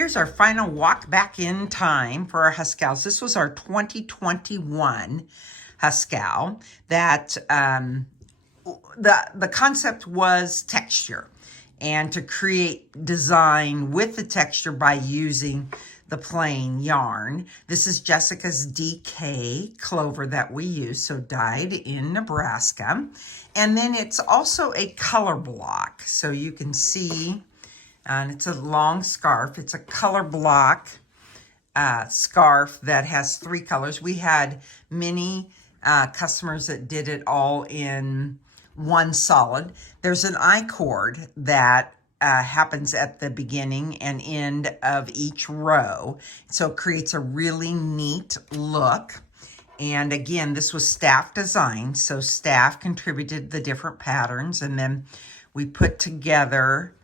Here's our final walk back in time for our HusKALs. This was our 2021 HusKAL that the concept was texture and to create design with the texture by using the plain yarn. This is Jessica's DK clover that we use, so dyed in Nebraska. And then it's also a color block. So you can see, and it's a long scarf. It's a color block scarf that has 3 colors. We had many customers that did it all in one solid. There's an I-cord that happens at the beginning and end of each row. So it creates a really neat look. And again, this was staff design. So staff contributed the different patterns, and then we put together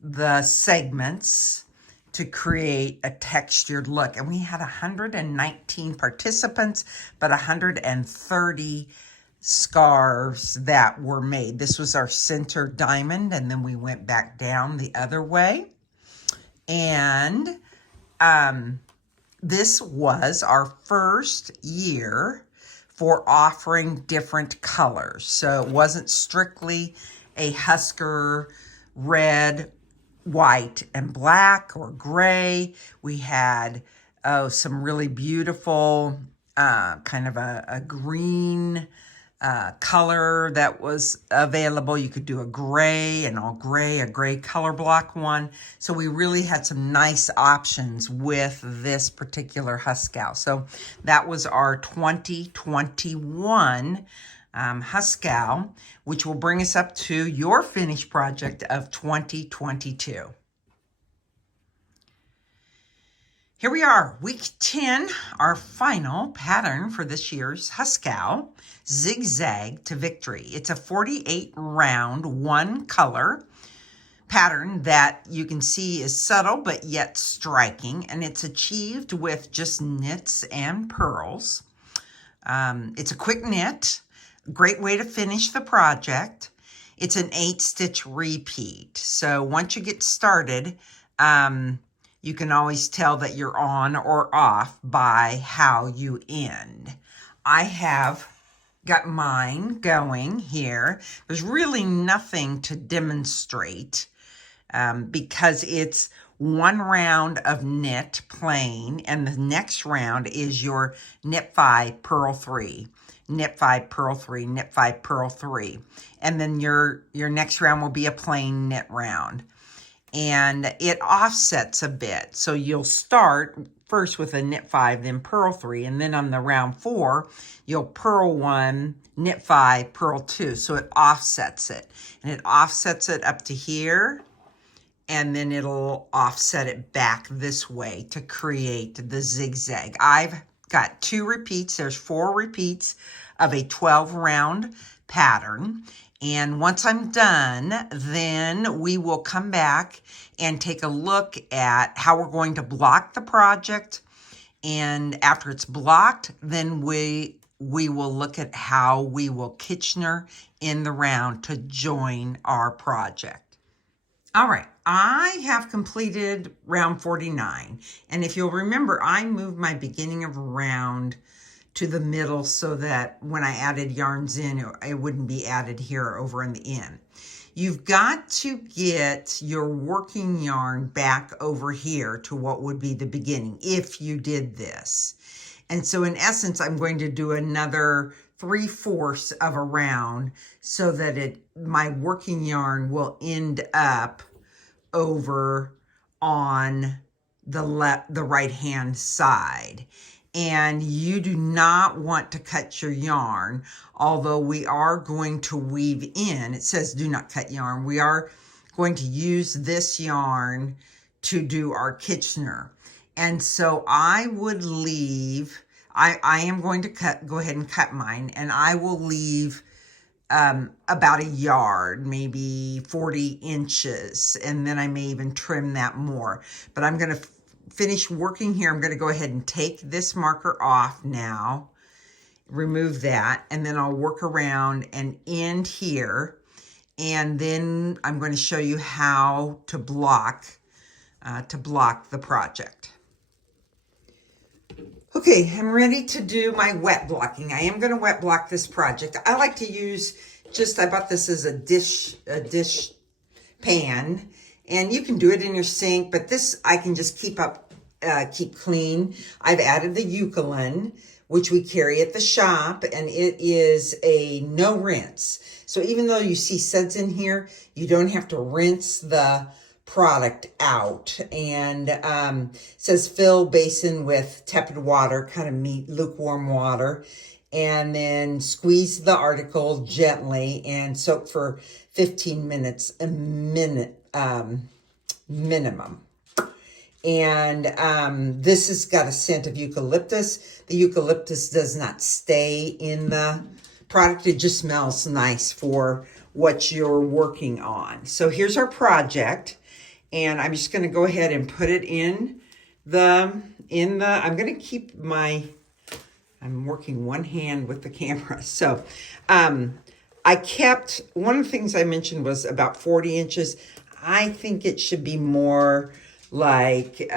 the segments to create a textured look. And we had 119 participants, but 130 scarves that were made. This was our center diamond, and then we went back down the other way. And this was our first year for offering different colors. So it wasn't strictly a Husker red, white, and black or gray. We had some really beautiful kind of a green color that was available. You could do a gray, an all gray, a gray color block one. So we really had some nice options with this particular HusKAL. So that was our 2021 HusKAL, which will bring us up to your finished project of 2022. Here we are, week 10, our final pattern for this year's HusKAL, Zigzag to Victory. It's a 48 round, 1 color pattern that you can see is subtle but yet striking, and it's achieved with just knits and purls. It's a quick knit, great way to finish the project. It's an 8-stitch repeat. So once you get started, you can always tell that you're on or off by how you end. I have got mine going here. There's really nothing to demonstrate because it's 1 round of knit plain, and the next round is your knit 5, purl 3. Knit 5, purl 3, knit 5, purl 3. And then your next round will be a plain knit round. And it offsets a bit. So you'll start first with a knit 5, then purl 3, and then on the round 4, you'll purl 1, knit 5, purl 2. So it offsets it. And it offsets it up to here, and then it'll offset it back this way to create the zigzag. I've got 2 repeats. There's 4 repeats of a 12 round pattern. And once I'm done, then we will come back and take a look at how we're going to block the project. And after it's blocked, then we will look at how we will Kitchener in the round to join our project. All right, I have completed round 49. And if you'll remember, I moved my beginning of round to the middle so that when I added yarns in, it wouldn't be added here over in the end. You've got to get your working yarn back over here to what would be the beginning if you did this. And so in essence, I'm going to do another 3/4 of a round so that my working yarn will end up over on the right hand side. And you do not want to cut your yarn, although we are going to weave in. It says do not cut yarn. We are going to use this yarn to do our Kitchener. And so I would leave, I am going to go ahead and cut mine, and I will leave about a yard, maybe 40 inches, and then I may even trim that more. But I'm going to finish working here. I'm going to go ahead and take this marker off now, remove that, and then I'll work around and end here. And then I'm going to show you how to block to block the project. Okay, I'm ready to do my wet blocking. I am going to wet block this project. I like to use I bought this as a dish pan, and you can do it in your sink, but this I can just keep clean. I've added the eucalyptus, which we carry at the shop, and it is a no rinse. So even though you see suds in here, you don't have to rinse the product out. And it says fill basin with tepid water, kind of lukewarm water, and then squeeze the article gently and soak for 15 minutes, a minute minimum. And this has got a scent of eucalyptus. The eucalyptus does not stay in the product. It just smells nice for what you're working on. So here's our project. And I'm just going to go ahead and put it I'm going to keep I'm working one hand with the camera. So I kept, one of the things I mentioned was about 40 inches. I think it should be more like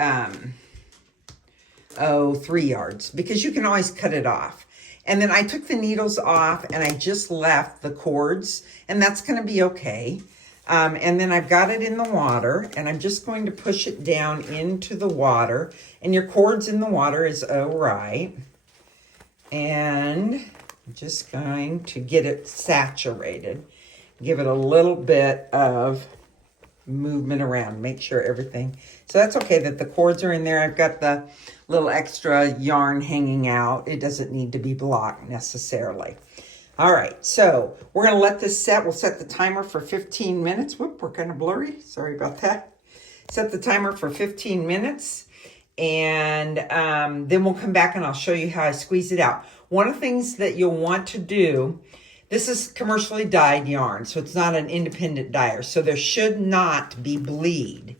3 yards, because you can always cut it off. And then I took the needles off and I just left the cords, and that's going to be okay. And then I've got it in the water, and I'm just going to push it down into the water, and your cords in the water is all right. And I'm just going to get it saturated, give it a little bit of movement around, make sure everything, so that's okay that the cords are in there. I've got the little extra yarn hanging out. It doesn't need to be blocked necessarily. All right, so we're going to let this set. We'll set the timer for 15 minutes. Whoop, we're kind of blurry. Sorry about that. Set the timer for 15 minutes, and then we'll come back and I'll show you how I squeeze it out. One of the things that you'll want to do, this is commercially dyed yarn, so it's not an independent dyer, so there should not be bleed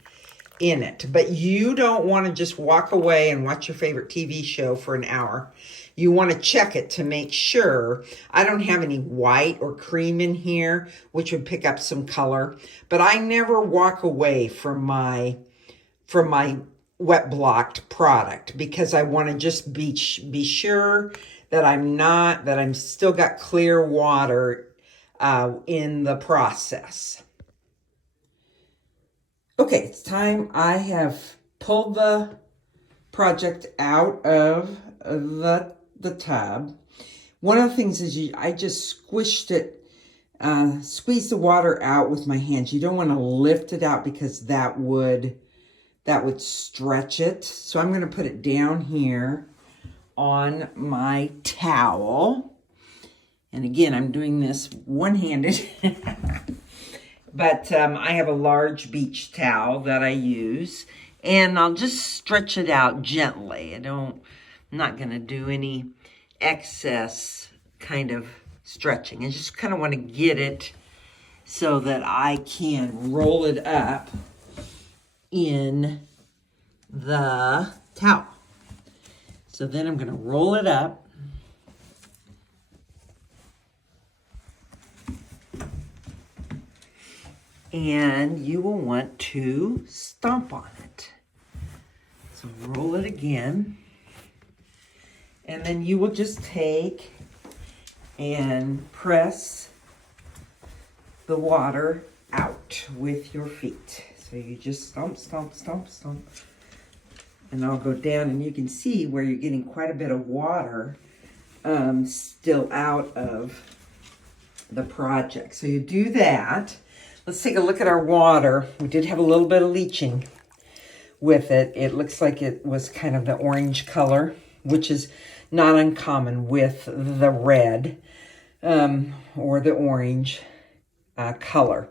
in it. But you don't want to just walk away and watch your favorite TV show for an hour. You want to check it to make sure. I don't have any white or cream in here, which would pick up some color. But I never walk away from my wet blocked product, because I want to just be sure that I'm still got clear water in the process. Okay, it's time. I have pulled the project out of the tub. One of the things is I just squished it, squeezed the water out with my hands. You don't want to lift it out, because that would stretch it. So I'm going to put it down here on my towel. And again, I'm doing this one-handed. But I have a large beach towel that I use, and I'll just stretch it out gently. I'm not going to do any excess kind of stretching. I just kind of want to get it so that I can roll it up in the towel. So then I'm going to roll it up. And you will want to stomp on it. So roll it again. And then you will just take and press the water out with your feet. So you just stomp, stomp, stomp, stomp. And I'll go down, and you can see where you're getting quite a bit of water still out of the project. So you do that. Let's take a look at our water. We did have a little bit of leaching with it. It looks like it was kind of the orange color, which is not uncommon with the red or the orange color.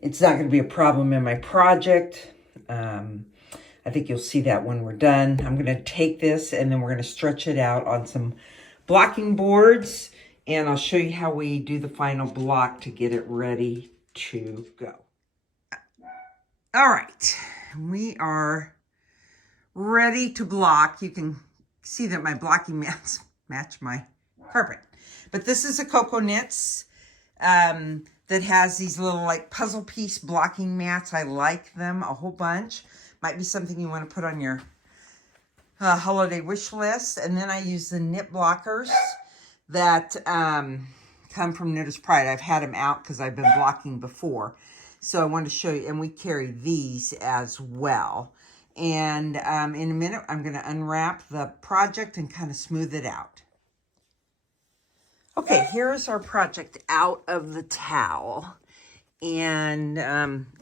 It's not going to be a problem in my project. I think you'll see that when we're done. I'm going to take this, and then we're going to stretch it out on some blocking boards, and I'll show you how we do the final block to get it ready to go. All right, we are ready to block. You can see that my blocking mats match my carpet. But this is a Cocoa Knits that has these little like puzzle piece blocking mats. I like them a whole bunch. Might be something you want to put on your holiday wish list. And then I use the knit blockers that come from Knitter's Pride. I've had them out because I've been blocking before. So I wanted to show you, and we carry these as well. And in a minute, I'm going to unwrap the project and kind of smooth it out. Okay, here's our project out of the towel. And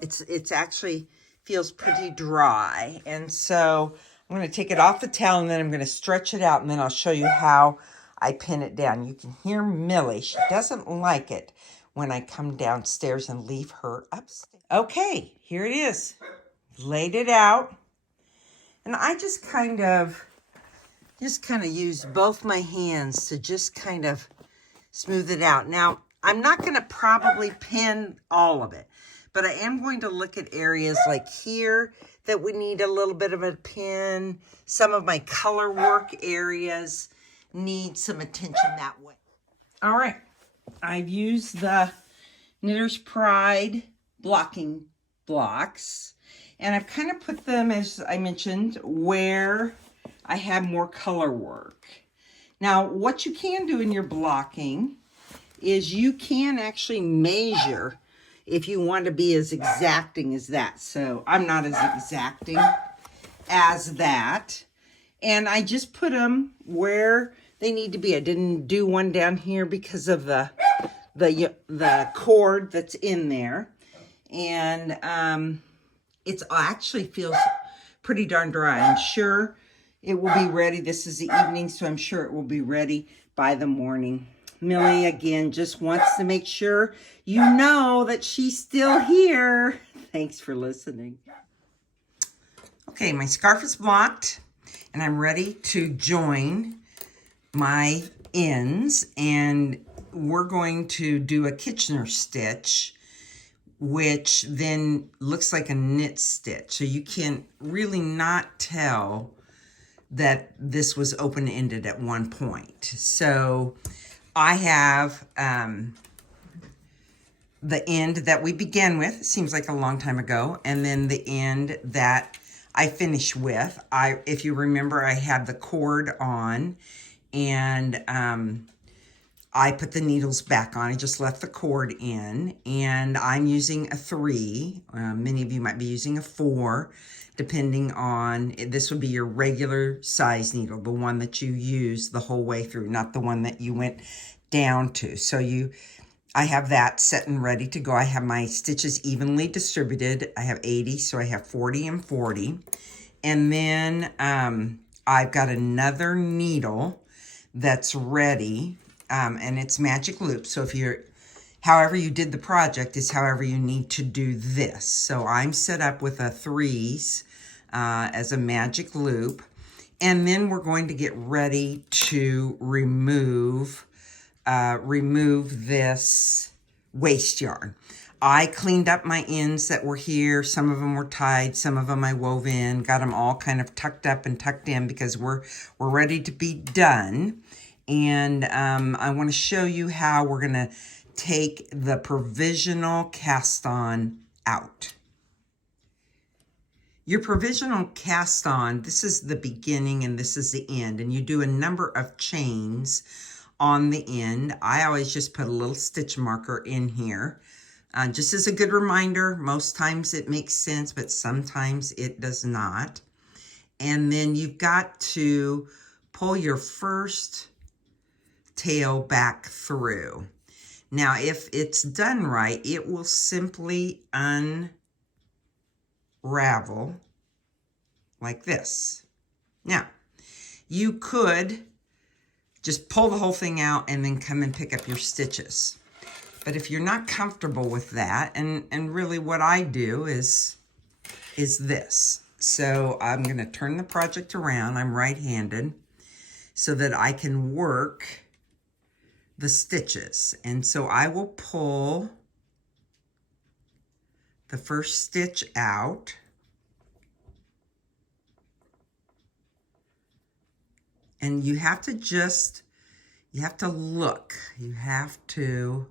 it's actually feels pretty dry. And so I'm going to take it off the towel, and then I'm going to stretch it out, and then I'll show you how I pin it down. You can hear Millie. She doesn't like it when I come downstairs and leave her upstairs. Okay, here it is. Laid it out. And I just kind of use both my hands to just kind of smooth it out. Now, I'm not going to probably pin all of it, but I am going to look at areas like here that we need a little bit of a pin. Some of my color work areas need some attention that way. All right, I've used the Knitter's Pride blocking blocks, and I've kind of put them, as I mentioned, where I have more color work. Now, what you can do in your blocking is you can actually measure if you want to be as exacting as that. So I'm not as exacting as that. And I just put them where they need to be. I didn't do one down here because of the cord that's in there. And it actually feels pretty darn dry. I'm sure it will be ready. This is the evening, so I'm sure it will be ready by the morning. Millie, again, just wants to make sure you know that she's still here. Thanks for listening. Okay, my scarf is blocked, and I'm ready to join my ends, and we're going to do a Kitchener stitch, which then looks like a knit stitch. So you can really not tell that this was open-ended at one point. So I have the end that we began with, seems like a long time ago, and then the end that I finish with. If you remember, I had the cord on, and I put the needles back on. I just left the cord in, and I'm using a 3. Many of you might be using a 4, depending on, this would be your regular size needle, the one that you use the whole way through, not the one that you went down to. So I have that set and ready to go. I have my stitches evenly distributed. I have 80, so I have 40 and 40. And then I've got another needle that's ready, and it's magic loop. So however you did the project is however you need to do this. So I'm set up with a 3s as a magic loop. And then we're going to get ready to remove this waste yarn. I cleaned up my ends that were here. Some of them were tied, some of them I wove in, got them all kind of tucked up and tucked in because we're ready to be done. And I want to show you how we're going to take the provisional cast on out. Your provisional cast on, this is the beginning and this is the end, and you do a number of chains on the end. I always just put a little stitch marker in here, just as a good reminder. Most times it makes sense, but sometimes it does not. And then you've got to pull your first tail back through. Now, if it's done right, it will simply unravel like this. Now, you could just pull the whole thing out and then come and pick up your stitches. But if you're not comfortable with that, and really what I do is this. So I'm going to turn the project around. I'm right-handed so that I can work the stitches. And so I will pull the first stitch out. And you have to look. You have to,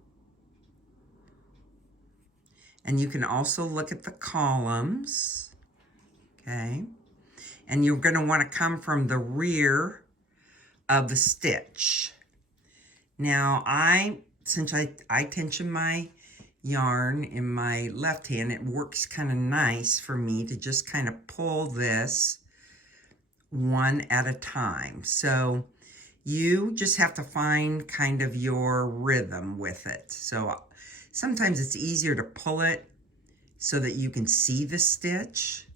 and you can also look at the columns. Okay. And you're going to want to come from the rear of the stitch. Now, since I tension my yarn in my left hand, it works kind of nice for me to just kind of pull this one at a time. So you just have to find kind of your rhythm with it. So sometimes it's easier to pull it so that you can see the stitch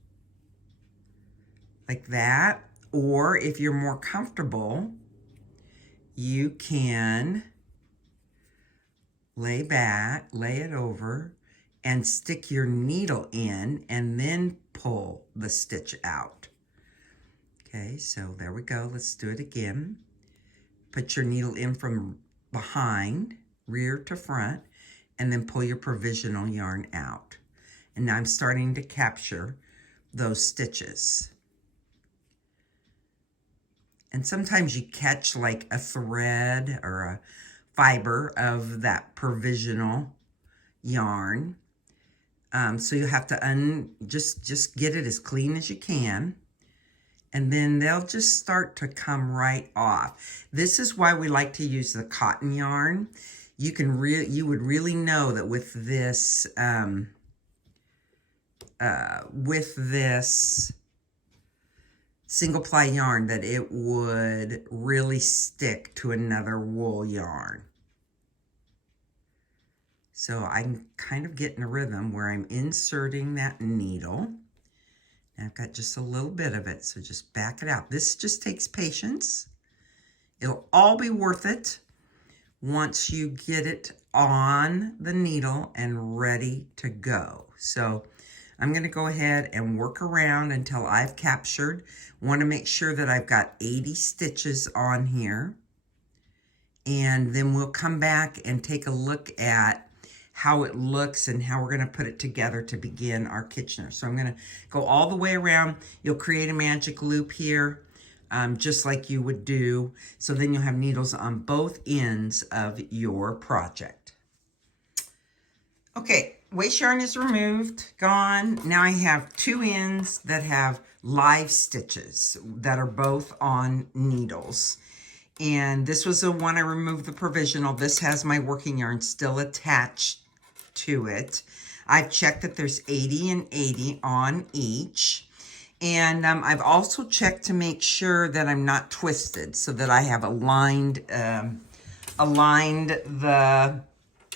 like that. Or if you're more comfortable, you can lay back, lay it over, and stick your needle in and then pull the stitch out. Okay, so there we go. Let's do it again. Put your needle in from behind, rear to front, and then pull your provisional yarn out. And now I'm starting to capture those stitches. And sometimes you catch like a thread or a fiber of that provisional yarn. So you have to just get it as clean as you can. And then they'll just start to come right off. This is why we like to use the cotton yarn. You would really know that with this single ply yarn that it would really stick to another wool yarn. So I'm kind of getting a rhythm where I'm inserting that needle. And I've got just a little bit of it, so just back it out. This just takes patience. It'll all be worth it once you get it on the needle and ready to go. So I'm going to go ahead and work around until I've captured. Want to make sure that I've got 80 stitches on here. And then we'll come back and take a look at how it looks and how we're going to put it together to begin our Kitchener. So I'm going to go all the way around. You'll create a magic loop here, just like you would do. So then you'll have needles on both ends of your project. Okay, waste yarn is removed, gone. Now I have two ends that have live stitches that are both on needles. And this was the one I removed the provisional. This has my working yarn still attached to it. I've checked that there's 80 and 80 on each. And I've also checked to make sure that I'm not twisted, so that I have aligned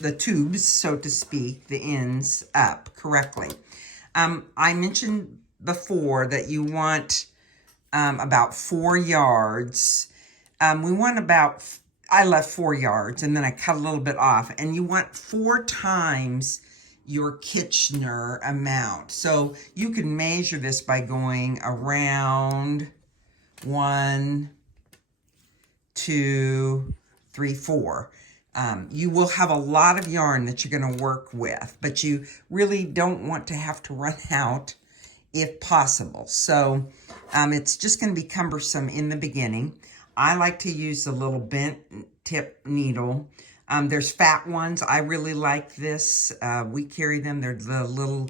the tubes, so to speak, the ends up correctly. I mentioned before that you want about 4 yards. We want about, I left 4 yards and then I cut a little bit off, and you want 4 times your Kitchener amount. So you can measure this by going around 1, 2, 3, 4. You will have a lot of yarn that you're going to work with, but you really don't want to have to run out if possible. So it's just going to be cumbersome in the beginning. I like to use the little bent tip needle. There's fat ones. I really like this. We carry them. They're the little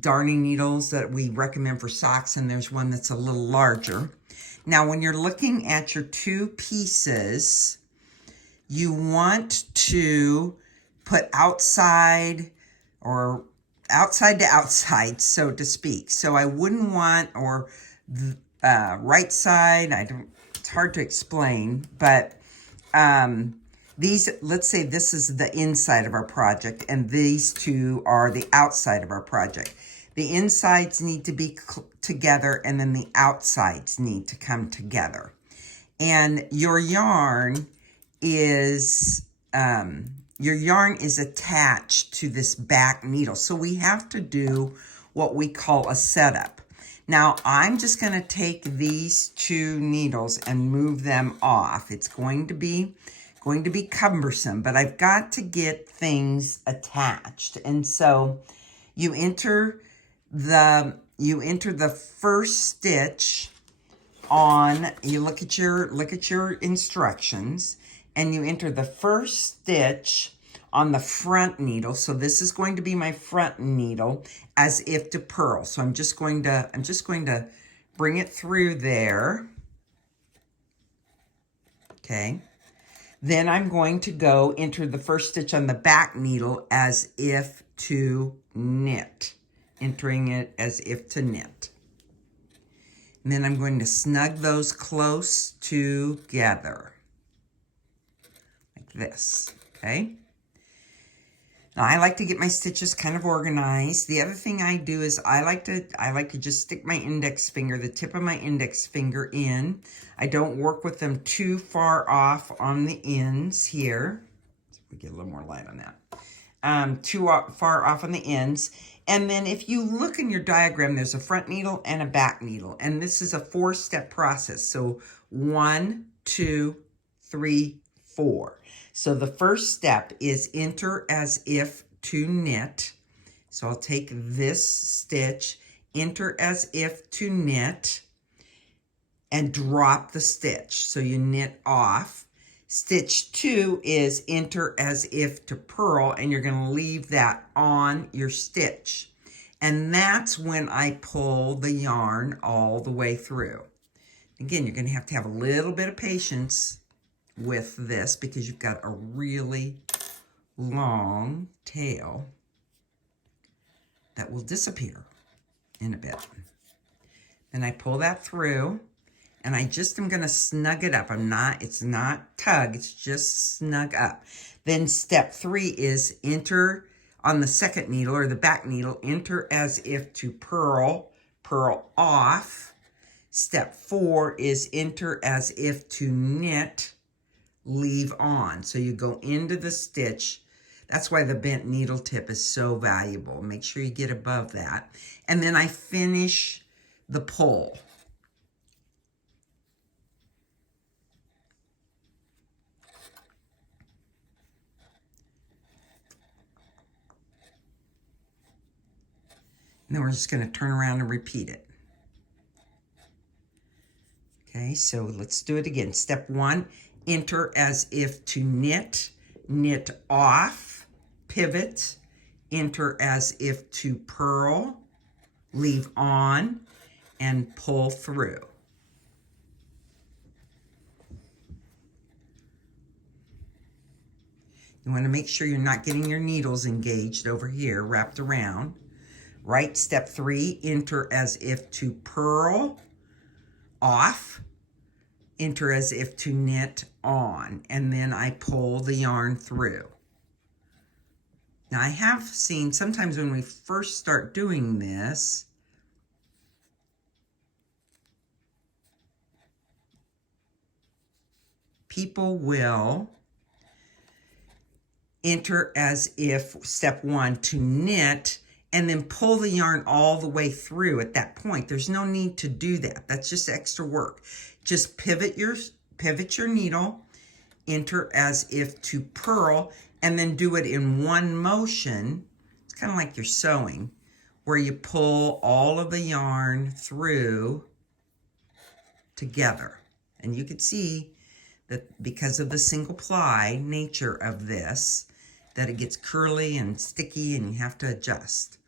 darning needles that we recommend for socks, and there's one that's a little larger. Now, when you're looking at your 2 pieces, you want to put outside to outside, so to speak. So I wouldn't want, or right side, it's hard to explain, but these, let's say this is the inside of our project, and these 2 are the outside of our project. The insides need to be together, and then the outsides need to come together. And your yarn is attached to this back needle. So we have to do what we call a setup. Now I'm just going to take these 2 needles and move them off. It's going to be cumbersome, but I've got to get things attached. And so you enter the first stitch on, you look at your instructions, and you enter the first stitch on the front needle. So this is going to be my front needle as if to purl. So I'm just going to bring it through there. Okay. Then I'm going to go into the first stitch on the back needle as if to knit, entering it as if to knit. And then I'm going to snug those close together, like this, okay? Now I like to get my stitches kind of organized. The other thing I do is I like to just stick my index finger, the tip of my index finger in. I don't work with them too far off on the ends here. So we get a little more light on that. Too far off on the ends. And then if you look in your diagram, there's a front needle and a back needle. And this is a 4-step process. So 1, 2, 3, 4. So the first step is enter as if to knit. So I'll take this stitch, enter as if to knit, and drop the stitch. So you knit off. Stitch 2 is enter as if to purl, and you're going to leave that on your stitch. And that's when I pull the yarn all the way through. Again, you're going to have a little bit of patience with this because you've got a really long tail that will disappear in a bit. Then I pull that through, and I just am going to snug it up. It's not tug, it's just snug up. Then step 3 is enter on the second needle or the back needle, enter as if to purl, purl off. Step 4 is enter as if to knit, leave on. So you go into the stitch. That's why the bent needle tip is so valuable. Make sure you get above that. And then I finish the pull. And then we're just going to turn around and repeat it. Okay, so let's do it again. Step 1, enter as if to knit, knit off, pivot, enter as if to purl, leave on, and pull through. You want to make sure you're not getting your needles engaged over here, wrapped around. Right, step 3, enter as if to purl, off, enter as if to knit on, and then I pull the yarn through. Now I have seen sometimes when we first start doing this, people will enter as if step 1 to knit and then pull the yarn all the way through at that point. There's no need to do that. That's just extra work. Just pivot your needle, enter as if to purl, and then do it in one motion. It's kind of like you're sewing, where you pull all of the yarn through together. And you can see that because of the single ply nature of this, that it gets curly and sticky and you have to adjust.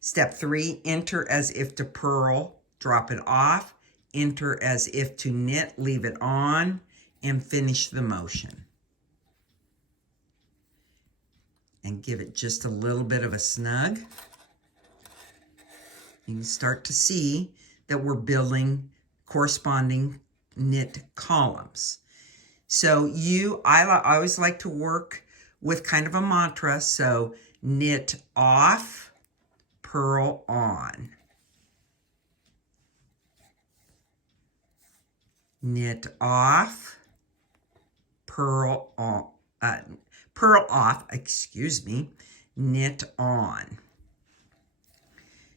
Step 3, enter as if to purl, drop it off, enter as if to knit, leave it on, and finish the motion. And give it just a little bit of a snug. You can start to see that we're building corresponding knit columns. So I always like to work with kind of a mantra. So knit off, purl on. Knit off, purl on, purl off, knit on.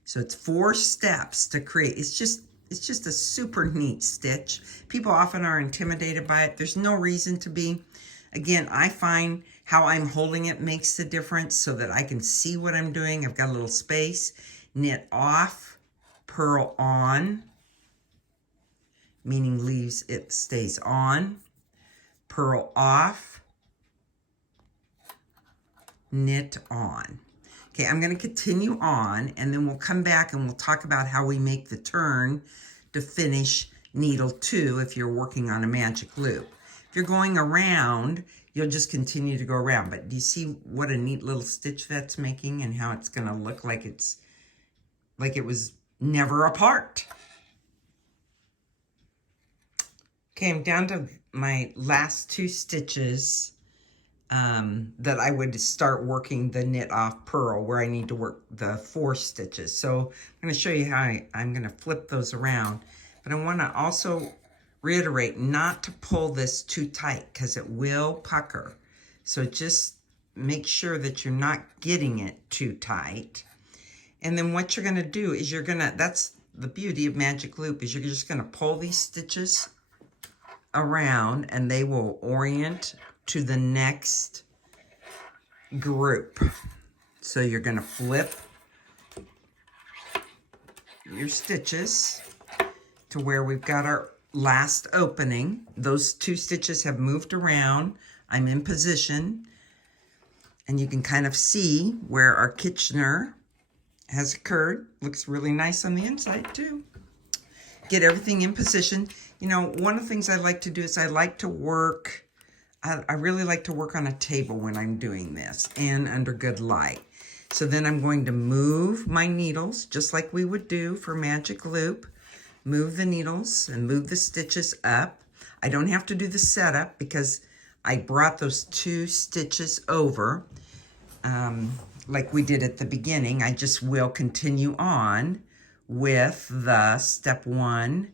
So it's 4 steps to create. It's just a super neat stitch. People often are intimidated by it. There's no reason to be. Again, I find how I'm holding it makes the difference so that I can see what I'm doing. I've got a little space. Knit off, purl on, meaning it stays on. Purl off, knit on. Okay, I'm going to continue on, and then we'll come back and we'll talk about how we make the turn to finish needle 2 if you're working on a magic loop. If you're going around, you'll just continue to go around. But do you see what a neat little stitch that's making and how it's going to look like it was never apart? Okay, I'm down to my last 2 stitches that I would start working the knit off purl, where I need to work the 4 stitches. So I'm going to show you how I'm going to flip those around. But I want to also reiterate not to pull this too tight because it will pucker. So just make sure that you're not getting it too tight. And then what you're going to do is that's the beauty of magic loop, is you're just going to pull these stitches around and they will orient to the next group. So you're going to flip your stitches to where we've got our last opening. Those 2 stitches have moved around. I'm in position, and you can kind of see where our Kitchener has occurred. Looks really nice on the inside too. Get everything in position. You know, one of the things I like to do is I like to work, I really like to work on a table when I'm doing this and under good light. So then I'm going to move my needles just like we would do for magic loop. Move the needles and move the stitches up. I don't have to do the setup because I brought those 2 stitches over like we did at the beginning. I just will continue on with the step 1,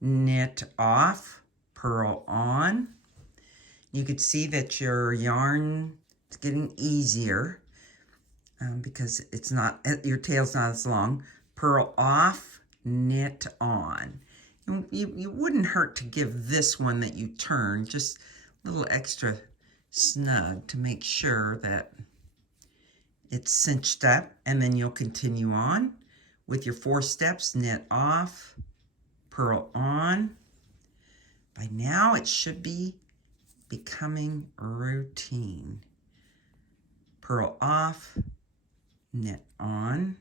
knit off, purl on. You could see that your yarn is getting easier because it's not, your tail's not as long. Purl off, knit on. You wouldn't hurt to give this one that you turn just a little extra snug to make sure that it's cinched up, and then you'll continue on with your 4 steps. Knit off, purl on. By now it should be becoming routine. Purl off, knit on,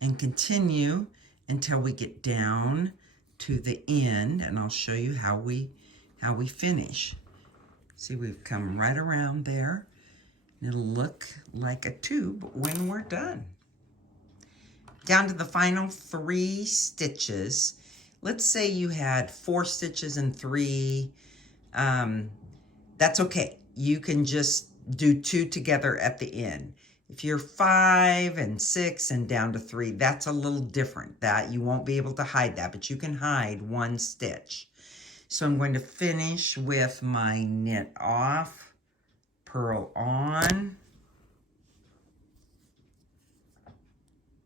and continue until we get down to the end, and I'll show you how we finish. See, we've come right around there. It'll look like a tube when we're done. Down to the final 3 stitches. Let's say you had 4 stitches and 3. That's okay. You can just do 2 together at the end. If you're 5 and 6 and down to 3, that's a little different. That you won't be able to hide that, but you can hide 1 stitch. So I'm going to finish with my knit off, purl on,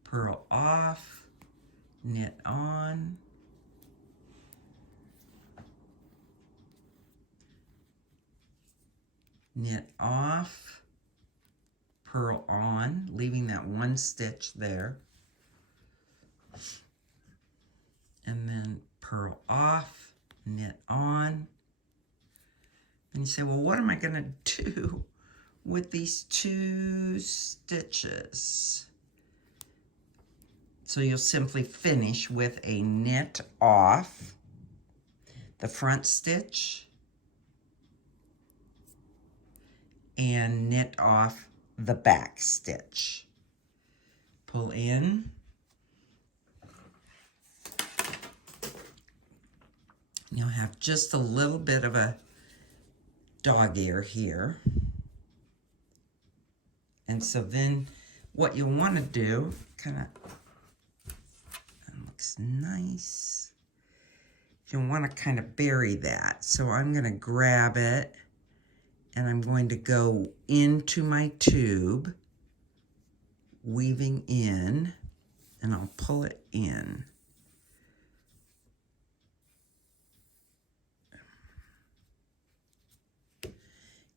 purl off, knit on, knit off, purl on, leaving that 1 stitch there, and then purl off, knit on. And you say, well, what am I going to do with these 2 stitches? So you'll simply finish with a knit off the front stitch and knit off the back stitch. Pull in. You'll have just a little bit of a dog ear here. And so then what you'll want to do, that looks nice. You'll want to kind of bury that. So I'm going to grab it and I'm going to go into my tube, weaving in, and I'll pull it in.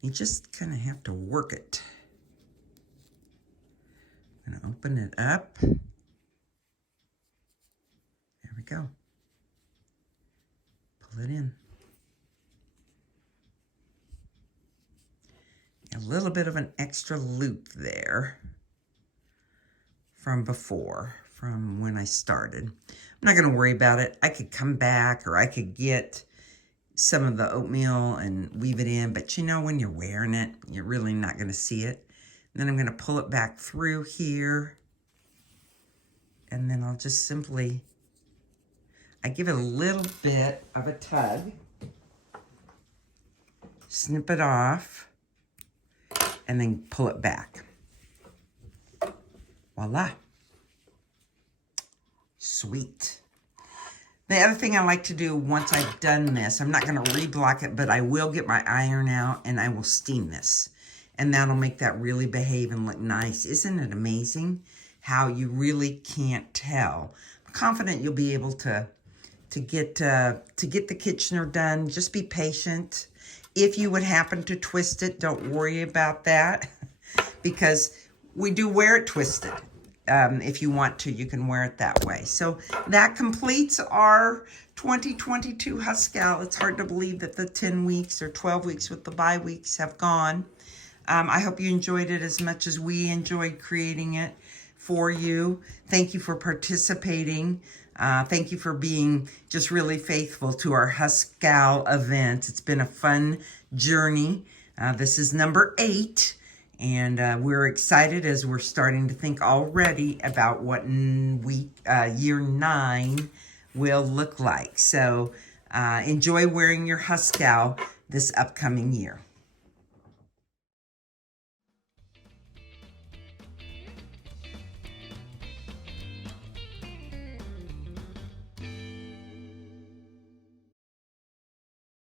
You just kind of have to work it. I'm going to open it up. There we go. Pull it in. Now little bit of an extra loop there from before, from when I started. I'm not going to worry about it. I could come back, or I could get some of the oatmeal and weave it in, but you know, when you're wearing it, you're really not going to see it. And then I'm going to pull it back through here, and then I'll just simply, I give it a little bit of a tug, snip it off, and then pull it back. Voila. Sweet. The other thing I like to do once I've done this, I'm not going to reblock it, but I will get my iron out and I will steam this. And that'll make that really behave and look nice. Isn't it amazing how you really can't tell? I'm confident you'll be able to get the Kitchener done. Just be patient. If you would happen to twist it, don't worry about that, because we do wear it twisted. If you want to, you can wear it that way. So that completes our 2022 HusKAL. It's hard to believe that the 10 weeks or 12 weeks with the bye weeks have gone. I hope you enjoyed it as much as we enjoyed creating it for you. Thank you for participating. Thank you for being just really faithful to our HusKAL event. It's been a fun journey. This is number 8. And we're excited as we're starting to think already about what year 9 will look like. So enjoy wearing your HusKAL this upcoming year.